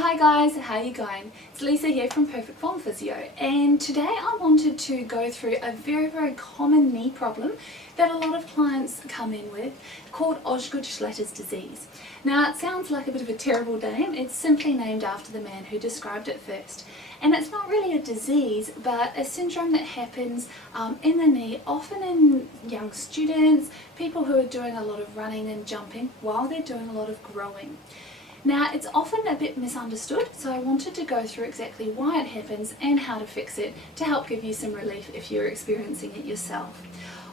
Hi guys, how you going? It's Lisa here from Perfect Form Physio, and today I wanted to go through a very common knee problem that a lot of clients come in with called Osgood-Schlatter's disease. Now it sounds like a bit of a terrible name. It's simply named after the man who described it first. And it's not really a disease, but a syndrome that happens in the knee, often in young students, people who are doing a lot of running and jumping while they're doing a lot of growing. Now it's often a bit misunderstood, so I wanted to go through exactly why it happens and how to fix it to help give you some relief if you're experiencing it yourself.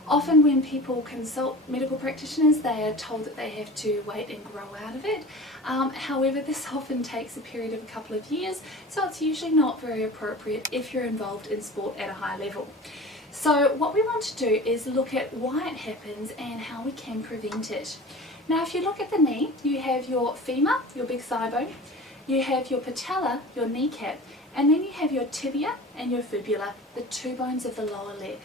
Often when people consult medical practitioners, they are told that they have to wait and grow out of it. However, this often takes a period of a couple of years, so it's usually not very appropriate if you're involved in sport at a high level. So what we want to do is look at why it happens and how we can prevent it. Now if you look at the knee, you have your femur, your big thigh bone, you have your patella, your kneecap, and then you have your tibia and your fibula, the two bones of the lower leg.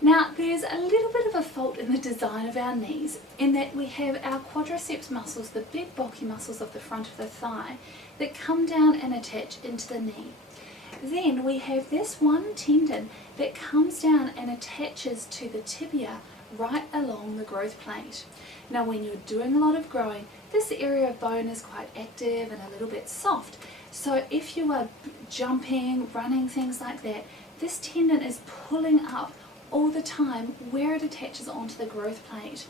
Now there's a little bit of a fault in the design of our knees in that we have our quadriceps muscles, the big bulky muscles of the front of the thigh, that come down and attach into the knee. Then we have this one tendon that comes down and attaches to the tibia right along the growth plate. Now when you're doing a lot of growing, this area of bone is quite active and a little bit soft. So if you are jumping, running, things like that, this tendon is pulling up all the time where it attaches onto the growth plate.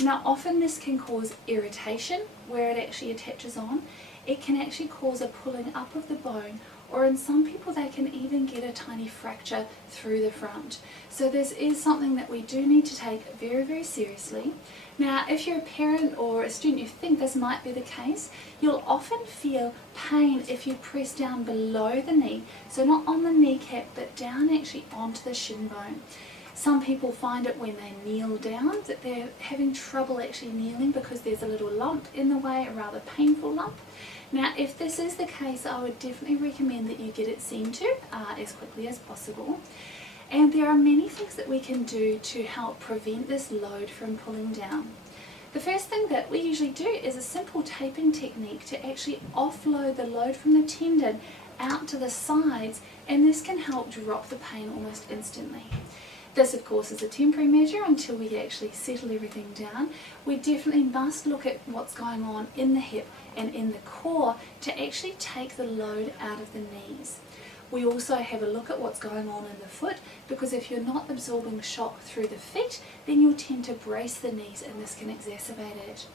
Now often this can cause irritation where it actually attaches on. It can actually cause a pulling up of the bone, or in some people they can even get a tiny fracture through the front. So this is something that we do need to take very seriously. Now if you're a parent or a student, you think this might be the case, you'll often feel pain if you press down below the knee, so not on the kneecap but down actually onto the shin bone. Some people find it when they kneel down, that they're having trouble actually kneeling because there's a little lump in the way, a rather painful lump. Now if this is the case, I would definitely recommend that you get it seen to as quickly as possible. And there are many things that we can do to help prevent this load from pulling down. The first thing that we usually do is a simple taping technique to actually offload the load from the tendon out to the sides, and this can help drop the pain almost instantly. This of course is a temporary measure until we actually settle everything down. We definitely must look at what's going on in the hip and in the core to actually take the load out of the knees. We also have a look at what's going on in the foot, because if you're not absorbing shock through the feet, then you'll tend to brace the knees and this can exacerbate it.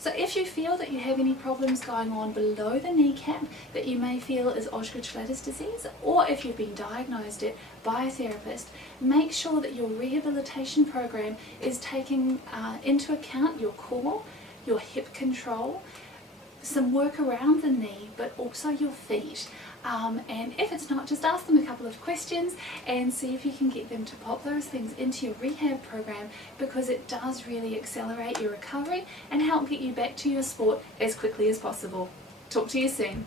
So if you feel that you have any problems going on below the kneecap that you may feel is Osgood-Schlatter's disease, or if you've been diagnosed it by a therapist, make sure that your rehabilitation program is taking into account your core, your hip control, some work around the knee, but also your feet. And if it's not, just ask them a couple of questions and see if you can get them to pop those things into your rehab program, because it does really accelerate your recovery and help get you back to your sport as quickly as possible. Talk to you soon.